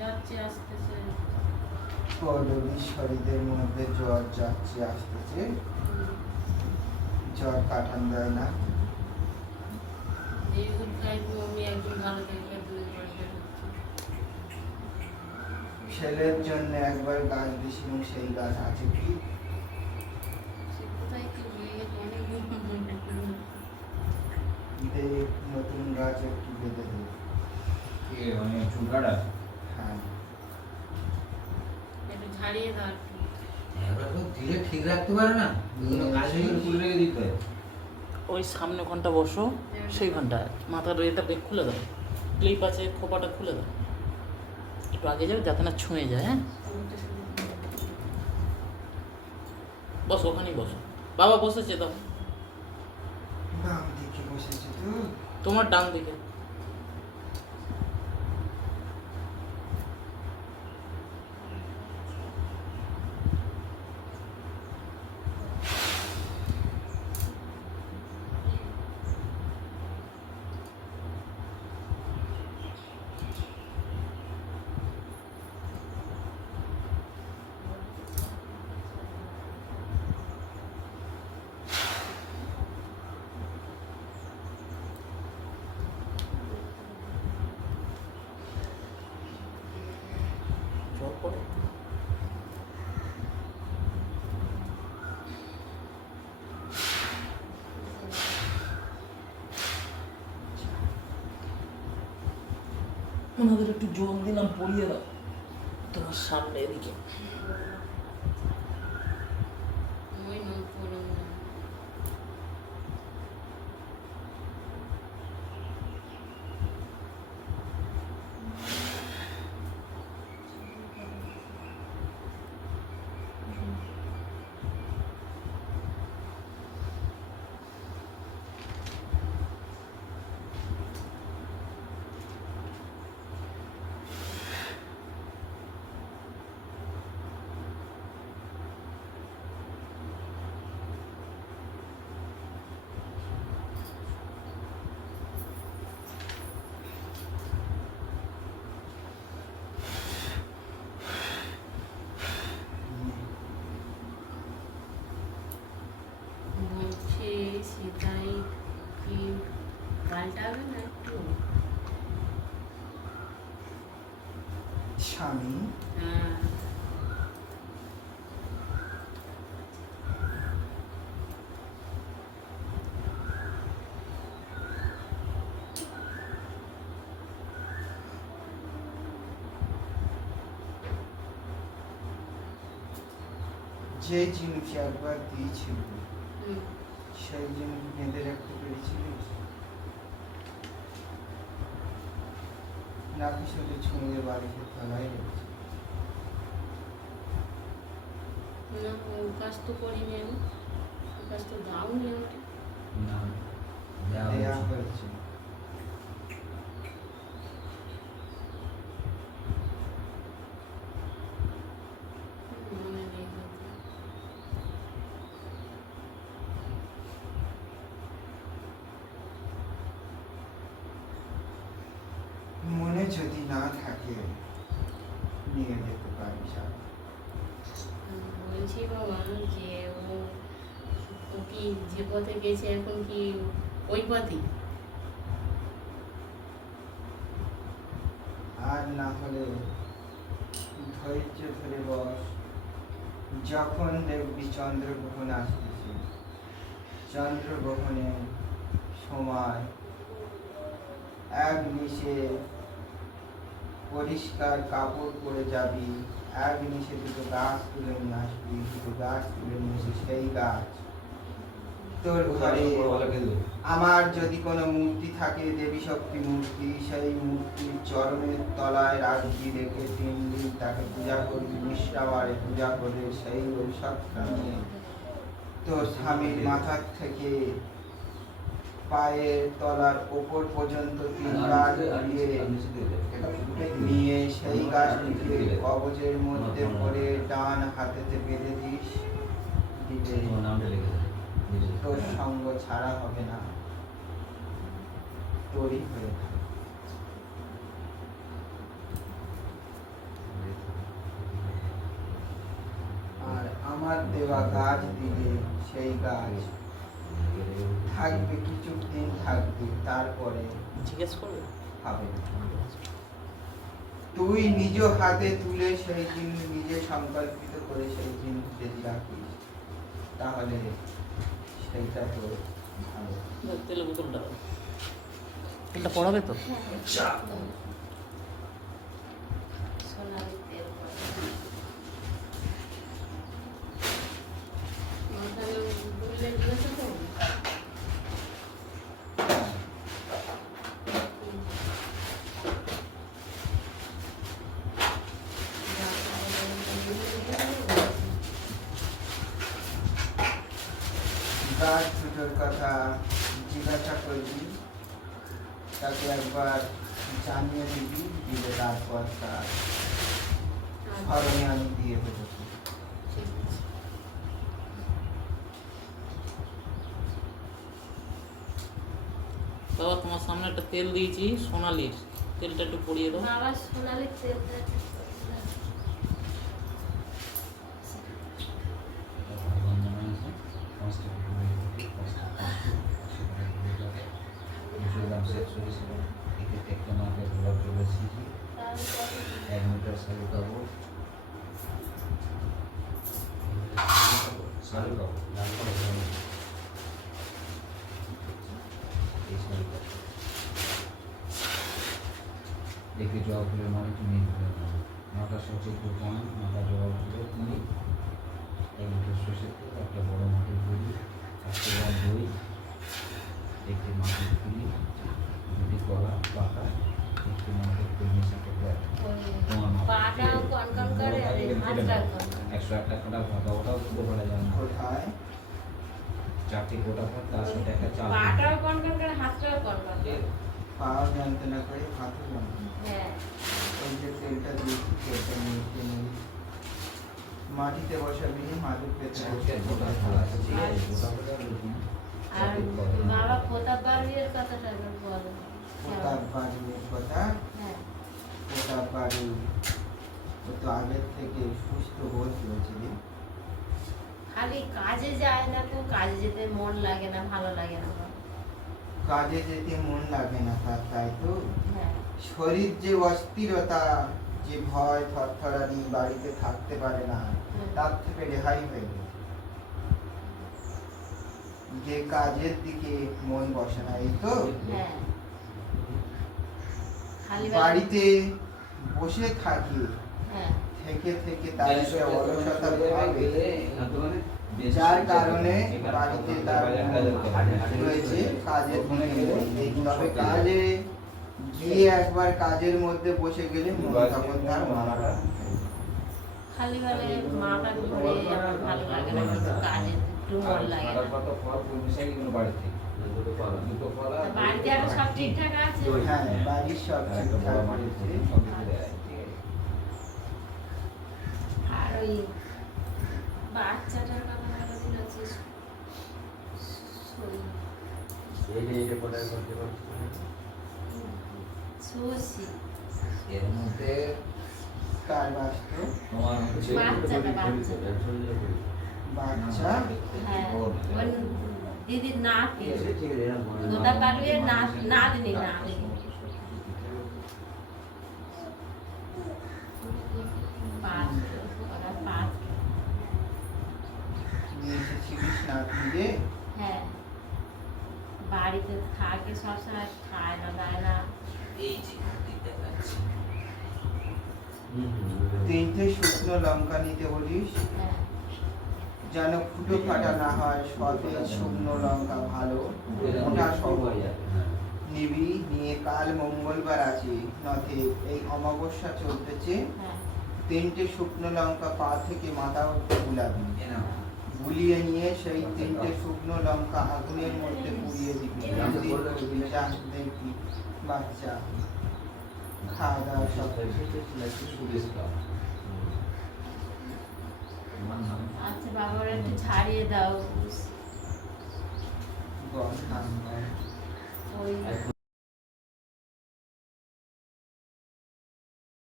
যাচ্ছে আসতেছে। শরীরের মধ্যে জ্বর যাচ্ছে আসতেছে, জ্বর কাটান দেয় না। এই ওষুধ খাইবো আমি একদিন ভালো থেকে 2 মাস বেরোচ্ছি। ছেলের জন্য একবার গাছ দিয়েছিলাম, সেই গাছ আছে কি? সে কোথায় কি হয়ে গেছে অনেকদিন দেখ, নতুন গাছ একটু বেঁধে দেবে। মানে চুল কাটা? হ্যাঁ, একটু ঝাড়িয়ে দাও একটু। ধীরে ঠিক রাখতে পারে না, বিভিন্ন কাজে খুলে রেখে দিতে হয়। ওই সামনে ঘন্টা বসো, সেই ঘন্টায় মাথার এটা বেগ খুলে দাও, ক্লিপ আছে খোপাটা খুলে দাও, একটু আগে যাও যাতে না ছুঁয়ে যায়। হ্যাঁ, বসো ওখানেই বসো। বাবা বসেছে, দাও বাম দিকে বসেছে তো। তোমার ডান দিকে। জ্বর পড়ে? ওনাদের একটু জল দিলাম, পরিয়ে দাও তোমার সামনে এদিকে। ওই নো পড়ো না। বলছে সেটাই কি পাল্টাবে না একটু? স্বামী হ্যাঁ, যে জিনিস একবার দিয়েছিল, হুম। সেই জিনিস বেঁধে রাখতে পেরেছিলিস নাকি শুধু ছুঁয়ে বাড়িতে ফেলাই রেখেছি? না ও কাজ তো করিনি আমি, ও কাজ তো দাওনি আমাকে। না, দেওয়া দেয়া হয়েছে। হয়েছে। মনে নেই হয়তো। মনে যদি না থাকে নিয়ে যেতে পারিস। বলছি বাবা যে ও ও কি যে পথে গেছে এখন কি ওই পথই? আর না হলে ধৈর্য ধরে বস। যখন দেখবি চন্দ্রগ্রহণ আসতেছে, চন্দ্রগ্রহণে সময় এক নিশে পরিষ্কার কাপড় পরে যাবি, এক নিশে দুটো গাছ তুলে নিয়ে আসবি, দুটো গাছ তুলে নিয়ে এসে সেই গাছ তোর ঘরে, আমার যদি কোনো মূর্তি থাকে, দেবী শক্তি মূর্তি, সেই মূর্তির চরণের তলায় রাখবি, রেখে 3 দিন তাকে পূজা করবি, নিষ্ঠাবারে পূজা করে সেই ঔষধটা নিয়ে তোর স্বামীর মাথার থেকে পায়ের তলার ওপর পর্যন্ত 3 বার নিয়ে সেই গাছটিকে কবজের মধ্যে ভরে ডান হাতেতে বেঁধে দিস, দিলে তোর সঙ্গ ছাড়া হবে না, তোরই হয়ে থাকবে। আমার দেওয়া গাছ দিলে সেই গাছ থাকবে কিছুদিন থাকবে, তারপরে জিজ্ঞেস করবে হবে না। তুই নিজ হাতে তুলে সেই দিন নিজে সংকল্পিত করে সেই দিন যদি রাখিস, তাহলে সেইটা তো ভালো। তেলের বোতলটা তেলটা পড়াবে তো সোনালি তেল পড়ে। মাথায় বুঝলে দিয়েছে তো? গাছ দুটোর কথা জিজ্ঞাসা করবি, তাকে একবার জানিয়ে দিবি, দিলে তারপর তার স্মরণে আমি দিয়ে দেবো। ঠিক আছে। বাবা তোমার সামনে একটা তেল দিয়েছি সোনালির, তেলটা একটু পরিয়ে দাও। বাবা সোনালি তেলটা দেখে জবা ফুলের মানে তুমি মাথা সচেত পান, মাথা জবা ফুলের তুমি এক লিটার সর্ষের তেল, একটা বড় মাটির গুঁড়ি, 1 গ্রাম দই, একটি মাটির ফুলি, 2টি কলা পাতা, একটি মাটির কলমি শাকের প্যাট, পাটাও কনকন করে আর এই হাতটা কনকন। 101 টাকা ভাতা ওটাও তুলে পড়া যায় না, কোথায় 4টি গোটা ভাত, তার সাথে একটা চাল। পাটাও কনকন করে হাতটাও কনকন করে। পাও যন্ত্রণা করে হাতে যন্ত্রণা। হ্যাঁ ওই যে তেলটা দিয়েছি, তেলটা নিয়ে নিবি, মাটিতে বসাবি, মাটির পেতে গোটা ভাত আছে, ঠিক আছে? গোটা ভাত আর রসুন, আর 4টি কলা। বাবা প্রতাপ বাড়ির কথাটা একবার বলো। প্রতাপ বাড়ির কথা। হ্যাঁ প্রতাপ বাড়ি ও তো আগের থেকে সুস্থ বোধ হয়েছে রে। খালি কাজে যায় না তো, কাজে যেতে মন লাগে না, ভালো লাগে না বাবা। কাজে যেতে মন লাগে না তার, তাই তো হ্যাঁ শরীর যে অস্থিরতা, যে ভয় থরথরানি, বাড়িতে থাকতে পারে না, তার থেকে রেহাই হয়ে গেছে। যে কাজের দিকে মন বসে না, এই তো হ্যাঁ খালি বাড়িতে বসে থাকি, হ্যাঁ থেকে থেকে তার একটা অলসতা ভাবে, যার কারণে বাড়িতে তার রয়েছে কাজের দিকে মন নেই। তবে কাজে গিয়ে একবার কাজের মধ্যে বসে গেলে মন তখন তার মারা। খালি বলে মাটা ঘুরে আমার ভালো লাগে না, কিন্তু কাজে একটু মন লাগে না। বাড়িতে আর সব ঠিকঠাক আছে? হ্যাঁ, বাড়ির সব ঠিকঠাক রয়েছে। আর ওই বাচ্চাটার কথা ভালো বলেছে, সুশি এর মধ্যে কার বাস্তু তোমার হচ্ছে বাচ্চা, হ্যাঁ ওই দিদির নাতি, প্রতাপ বাড়ির নাতনি নাতনি। পাঁচ ওরা পাঁচ। নিয়ে এসেছিলিস নাতনিরে। হ্যাঁ বাড়িতে থাকে সবসময়, খায় না দায় না। এই যে দেখাচ্ছি 3টে শুকনো লঙ্কা নিতে বলিস, হ্যাঁ যেন ফুটো ফাটা না হয়, সতেজ শুকনো লঙ্কা ভালো ওটা সব নিবি। নিয়ে কাল মঙ্গলবার আছে, নথে এই অমাবস্যা চলতেছে, হ্যাঁ 3টে শুকনো লঙ্কা পা থেকে মাথা অবধি গুলাবি। গুলিয়ে নিয়ে সেই 3টে শুকনো লঙ্কা আগুনের মধ্যে পুড়িয়ে দিবি। দেখবি বাচ্চা খাওয়া দাওয়া সব আচ্ছা বাবা ওরা একটু ছাড়িয়ে দাও গম ধান গম। ওই